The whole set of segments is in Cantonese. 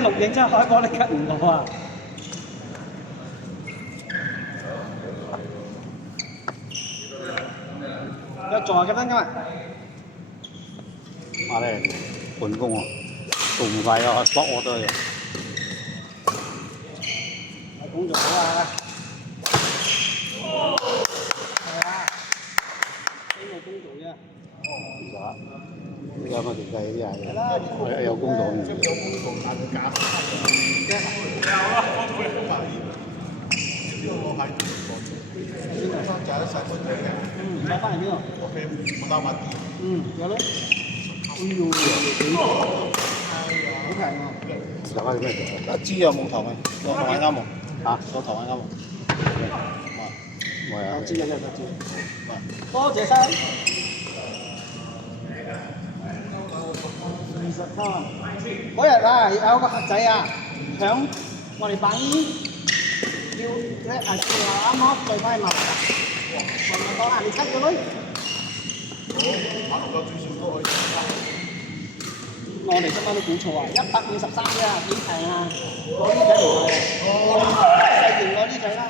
錄影真係開波，你 cut 唔到啊！有做幾分鐘啊？媽咧，半工喎，做唔快啊，block 我都係。工作好啊！係啊，呢個工做啫。其實而家乜條計啲係啦，係有工作嘅。有工作但係假。我喺邊度？就喺細灣仔嘅。買翻嚟邊度？我喺我打埋啲。有咧。哎呦，幾好平啊！大家做咩做？知有冇頭啊？有頭啱冇？嚇？有頭啱冇？冇啊！知。多謝晒。20嗰日啊，有個客仔啊，響我哋辦醫要咧叫我啱啱對翻去賣㗎。我咪講啊，你出咗女。我哋今晚都估錯啊，153啫，幾平啊！嗰啲仔嚟嘅，細型嗰啲仔啦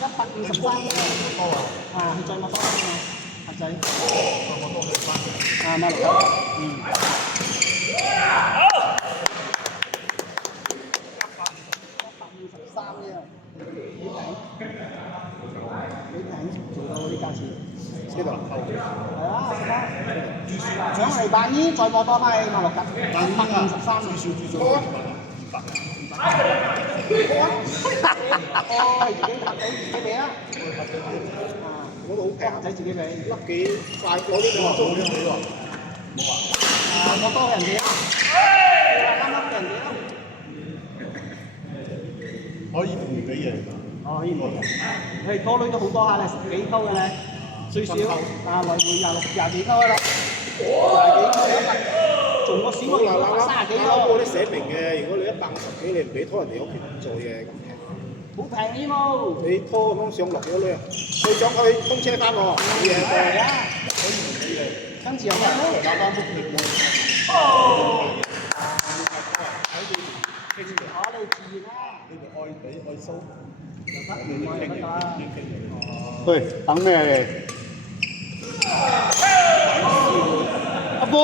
，153啊，佢再買多啲啊，客仔。啊，買落去。153啫，幾平做到啲價錢。呢度係啊，上嚟辦醫再播多翻去馬六甲，153最少最少。哦，係自己拍到自己俾啊！嗰度好平，仔自己俾，粒幾快嗰啲你話做呢啲喎？冇啊！我多人哋啊，啱啱人哋啊。可以唔俾嘢㗎？哦，可以唔俾。佢多女都好多下咧，10幾溝嘅咧，最少啊來回廿幾溝啦，廿幾溝兩百，仲個少過30幾溝。嗰啲寫明嘅，如果你150幾，你唔俾拖人哋屋企做嘢咁平。好平添喎！你拖咁樣上落咗咧，佢想去通車翻喎，冇嘢係啊，可以唔俾你。跟住又咩咧？搞翻足力喎。我哋自然啦，你咪愛蘇。又得唔愛又得啦。喂，等咩嚟？阿夫，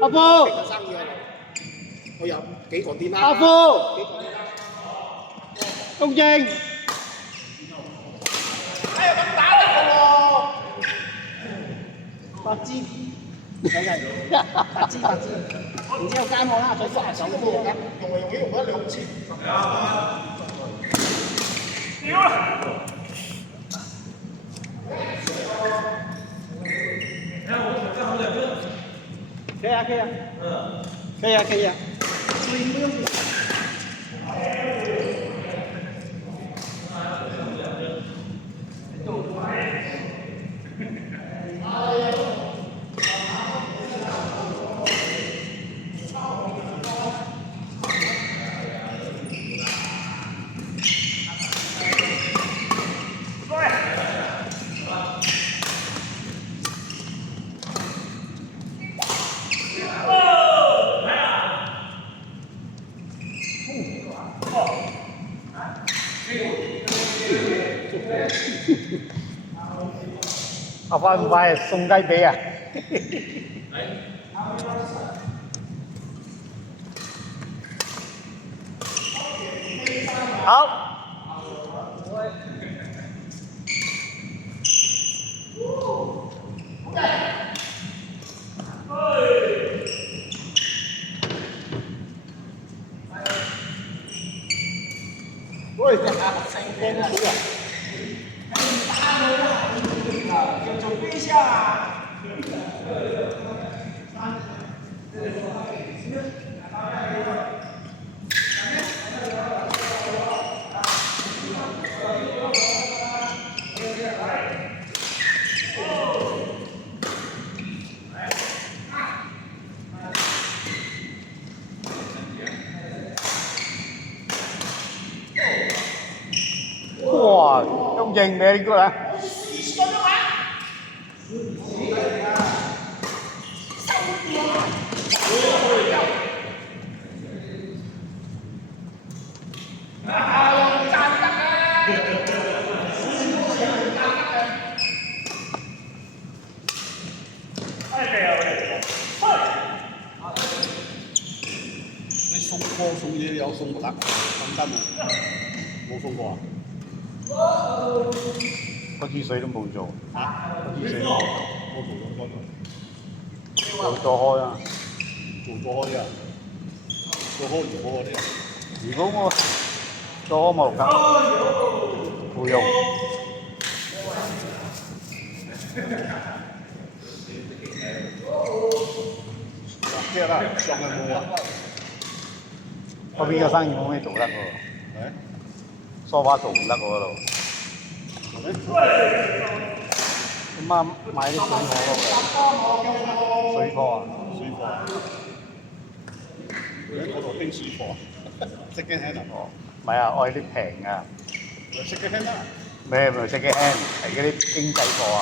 阿夫，生意啊！我有幾個電啦。阿夫，幾個電啦。東正。哎呀，咁打得嘅喎！白芝，睇睇，白芝，然之後加我啦，再加手都冇咁。用嚟用去用咗2次。屌啦！可以啊，可以啊。可以啊，可以啊。阿快唔快送雞髀啊？好。喂，成功好啊！就跪下。哇，東正very good 啊！送貨送嘢有送物，等真啊！冇送過啊？嗰支水都冇做，嗰啲水我做咗做咗開啊！做咗開啊！做開做嗰啲啊！如果我做冇得，唔用。即係啦，上係冇啊！嗰邊嘅生意冇咩做得喎，梳化做唔得喎嗰度。咁啱買啲水貨咯，水貨啊！水貨，嗰度興水貨，識嘅聽啊！唔係啊，愛啲平啊，識嘅聽啦，咩唔係食嘅輕，係嗰啲經濟貨啊。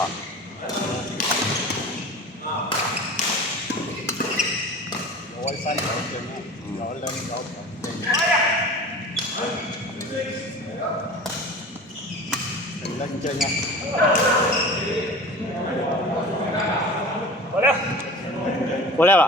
有位新有正啦，有靚有正，靚正啊！過嚟啦！